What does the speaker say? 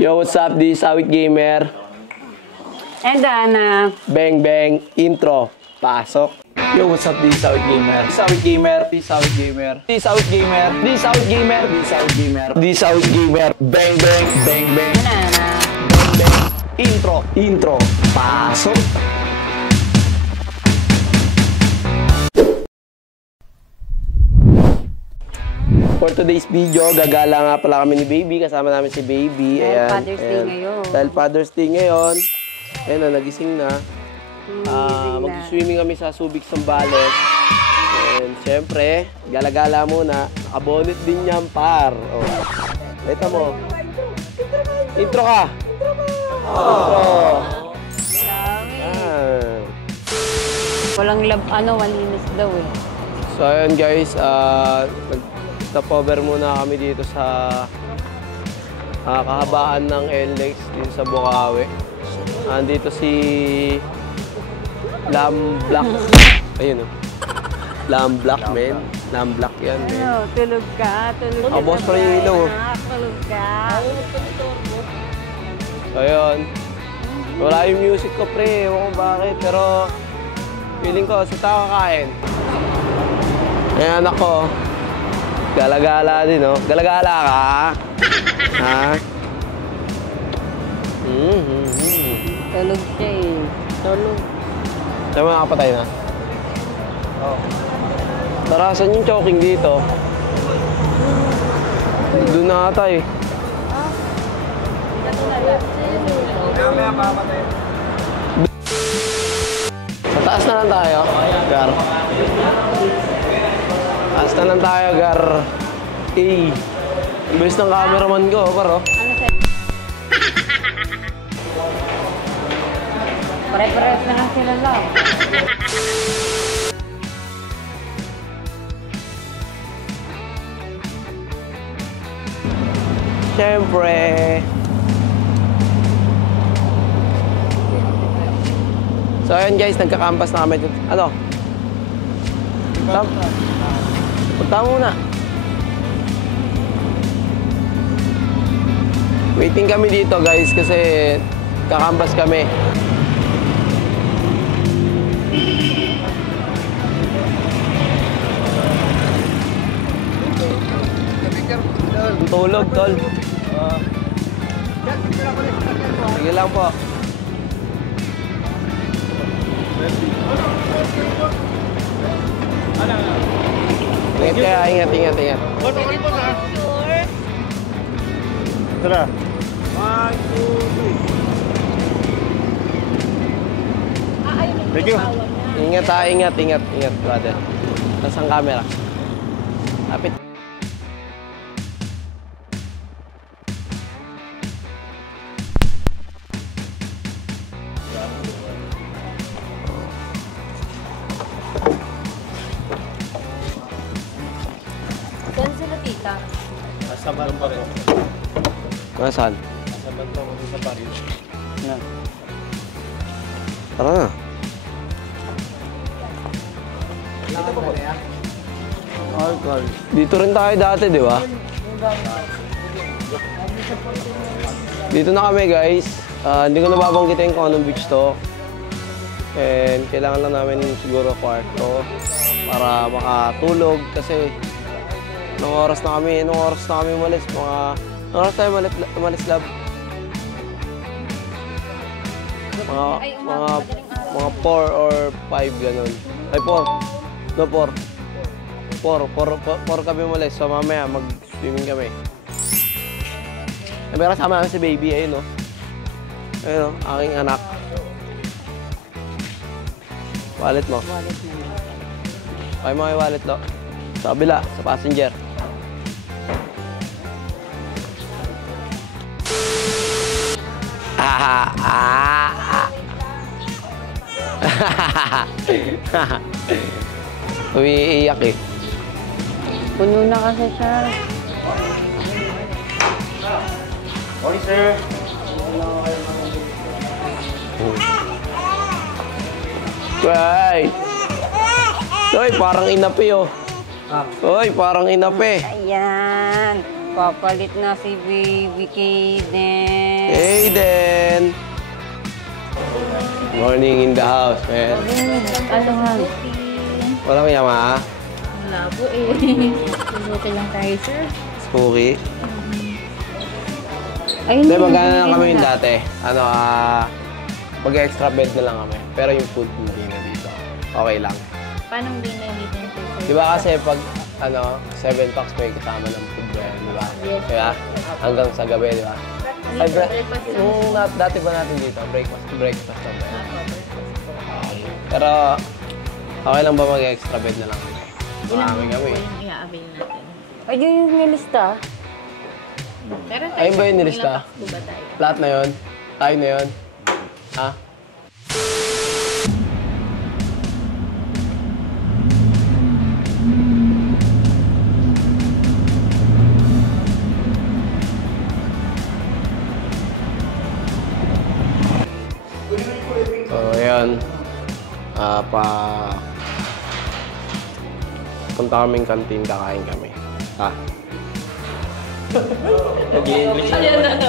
Yo, what's up? This is Awit Gamer. And Dana. Bang bang, intro. Pasok. Yo, what's up? This is Awit Gamer. This is Awit Gamer. This is Awit Gamer. This is Awit Gamer. This is Awit Gamer. This is Awit Gamer. This is Awit Gamer. Bang bang, bang bang. Banana. Bang bang. Intro. Intro. Pasok. For today's video, gagala nga pala kami ni Baby. Kasama namin si Baby. Dahil Ayan, Father's Day ngayon. Dahil Father's Day ngayon. Ayan na, nagising na. Mag-swimming kami sa Subic, Sambales. And syempre, gala-gala muna. Nakabonet din yan, par. Oh. Ito mo. Intro ka. Intro. Walang malinis daw eh. So ayun guys, nag-stopover muna kami dito sa kahabaan ng LX dito sa Bukawi. Andito si Lam Black. Ayun o. Lam Black, men. Lam Black yan, men. Ano, tulog ka. Tulog ka. Boss pa yung ilaw. Tulog ka. Ayun. Wala yung music ko, pre. Ewan ko bakit. Pero feeling ko, sa tao kakain. Ayan ako. Gala-gala din, no? Gala-gala ka? Ha? Tulog siya eh. Tulog. Saan mo nakapatay na? Oo. Tarasan yung choking dito. Doon na ata eh. Kaya papatay. Sa taas na lang tayo, Gar. Taas na lang tayo, Gar. Imbes ng cameraman ko, paro. Ano sa'yo? Pare-pares na lang sila lang. Siyempre. So ayun guys, nagka-campus na kami dito. Ano? Punta muna. Waiting kami dito guys kasi kakampus kami. Tulog, tol. Sige lang po. Ingat kaya, ingat. Tara. 1, 2, 3. Thank you. Ingat, brother. Tapos ang camera. Lapit. Saan sila tita? Nasa barko. Nasaan? Nasa barko ko sa Paris. Yan. Tara na. Dito rin tayo dati, di ba? Dito na kami, guys. Hindi ko nababanggitin kung anong beach to. And kailangan lang namin siguro kwarto para makatulog kasi anong oras na kami umalis? Anong oras tayo umalis, lab? Mga 4 or 5 ganun. Ay, 4. No, 4. 4 kami umalis. So mamaya mag-swimming kami. May kasama namin si Baby. Ayun, no? Ayun, no? Aking anak. Wallet mo. Wallet mo na. Kaya mo yung wallet, no? Sa kabila, sa passenger. Umiiyak eh. Puno na kasi siya. Okay, sir. Right. Hoy, parang inapi oh. Hoy, parang inapi. Ayan. Papalit na si Baby Kaden. Morning in the house, man. Ano nga? Walang yama, Wala po eh. Luto lang tayo, sir. Spooky. Ayun Hindi, na, magkano lang kami yung na. dati. Mag-extra bed na lang kami. Pero yung food hindi na dito. Okay lang. Paano hindi na dito yung sir? Di ba kasi pag 7 packs may kasama ng food ba yan, di ba? Yes. Kaya hanggang sa gabi, di ba? Ay, Breakfast lang. Nung dati ba natin dito, breakfast lang ba yan? Okay. Pero okay lang ba mag-extra bed na lang kami? Marami kami. Yung i-avail natin. Ayun yung nilista. Pero tayo, Ayun ba yung nilista? ilang packs po ba tayo? Lahat na yon? Tayo na yon? Ha? So, ayan. Punta kaming kantin, kakain kami. Ha? Nag-i-English na naman.